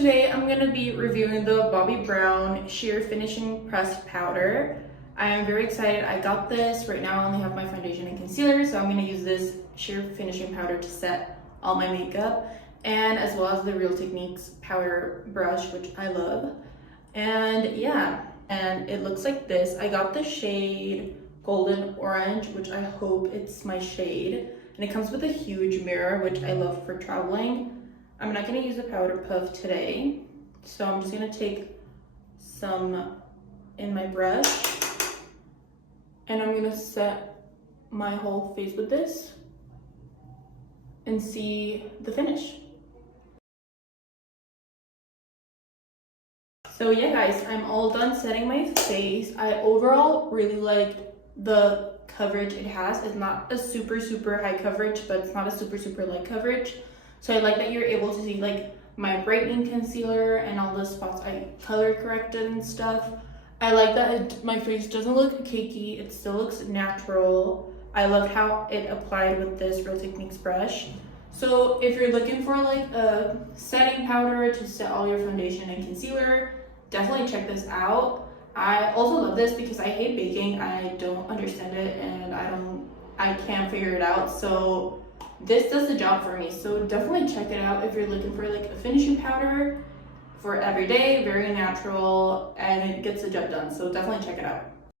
today I'm going to be reviewing the Bobbi Brown Sheer Finishing Pressed Powder. I am very excited. I got this. Right now I only have my foundation and concealer, so I'm going to use this Sheer Finishing Powder to set all my makeup, and as well as the Real Techniques powder brush, which I love. And yeah, and it looks like this. I got the shade Golden Orange, which I hope it's my shade. And it comes with a huge mirror, which I love for traveling. I'm not gonna use a powder puff today, so I'm just gonna take some in my brush and I'm gonna set my whole face with this and see the finish. So yeah guys, I'm all done setting my face. I overall really liked the coverage it has. It's not a super high coverage, but it's not a super light coverage. So I like that you're able to see like my brightening concealer and all the spots I color corrected and stuff. I like that my face doesn't look cakey, it still looks natural. I love how it applied with this Real Techniques brush. So if you're looking for like a setting powder to set all your foundation and concealer, definitely check this out. I also love this because I hate baking. I don't understand it and I can't figure it out. So this does the job for me. So definitely check it out if you're looking for like a finishing powder for every day, very natural, and it gets the job done. So definitely check it out.